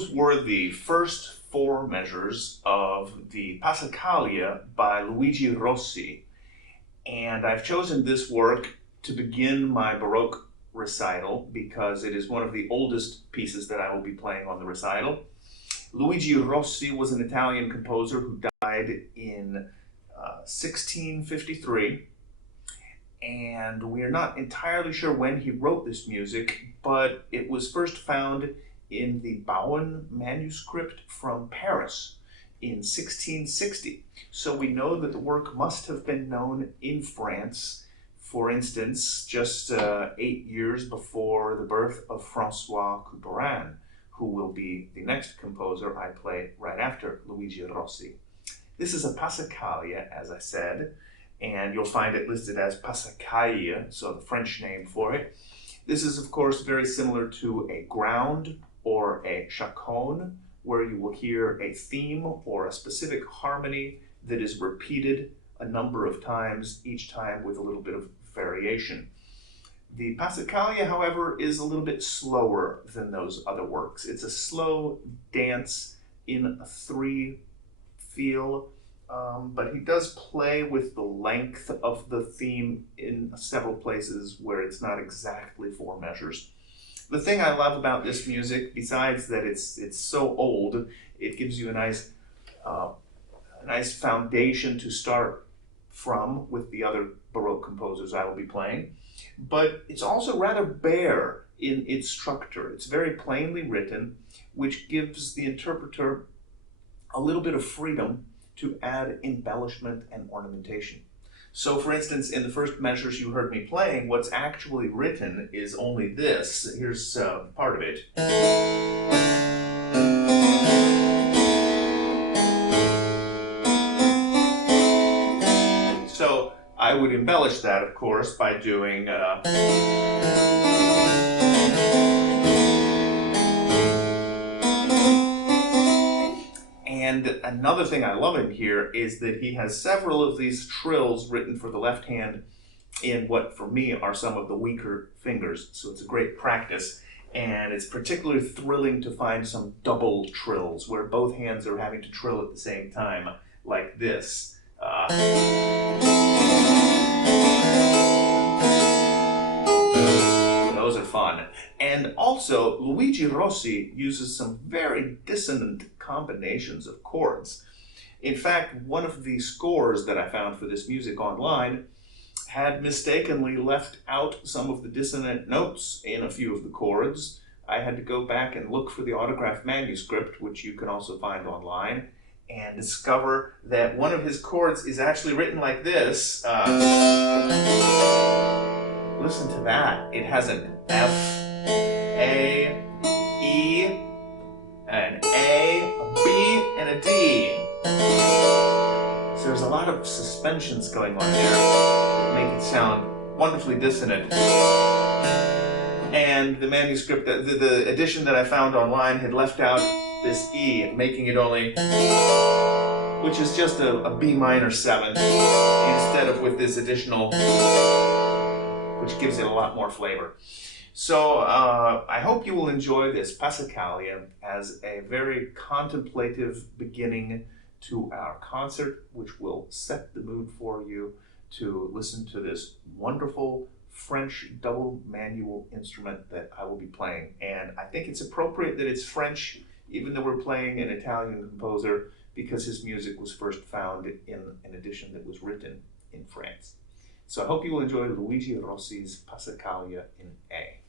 those were the first four measures of the Passacaille by Luigi Rossi. And I've chosen this work to begin my Baroque recital because it is one of the oldest pieces that I will be playing on the recital. Luigi Rossi was an Italian composer who died in 1653. And we are not entirely sure when he wrote this music, but it was first found in the Bowen manuscript from Paris in 1660. So we know that the work must have been known in France, for instance, just 8 years before the birth of François Couperin, who will be the next composer I play right after Luigi Rossi. This is a Passacaille, as I said, and you'll find it listed as Passacaille, so the French name for it. This is, of course, very similar to a ground or a chaconne, where you will hear a theme or a specific harmony that is repeated a number of times, each time with a little bit of variation. The Passacaille, however, is a little bit slower than those other works. It's a slow dance in a 3 feel, but he does play with the length of the theme in several places where it's not exactly 4 measures. The thing I love about this music, besides that it's so old, it gives you a nice foundation to start from with the other Baroque composers I will be playing. But it's also rather bare in its structure. It's very plainly written, which gives the interpreter a little bit of freedom to add embellishment and ornamentation. So for instance, in the first measures you heard me playing, what's actually written is only this. Here's part of it. So I would embellish that, of course, by doing And another thing I love in here is that he has several of these trills written for the left hand in what, for me, are some of the weaker fingers. So it's a great practice. And it's particularly thrilling to find some double trills where both hands are having to trill at the same time, like this. Those are fun. And also, Luigi Rossi uses some very dissonant combinations of chords. In fact, one of the scores that I found for this music online had mistakenly left out some of the dissonant notes in a few of the chords. I had to go back and look for the autographed manuscript, which you can also find online, and discover that one of his chords is actually written like this. Listen to that. It has an F, A, E, an A, a B, and a D. So there's a lot of suspensions going on there that make it sound wonderfully dissonant. And the manuscript, the edition that I found online had left out this E, making it only, which is just a B minor 7, instead of with this additional, which gives it a lot more flavor. So I hope you will enjoy this Passacaille as a very contemplative beginning to our concert, which will set the mood for you to listen to this wonderful French double-manual instrument that I will be playing. And I think it's appropriate that it's French, even though we're playing an Italian composer, because his music was first found in an edition that was written in France. So I hope you will enjoy Luigi Rossi's Passacaille in A.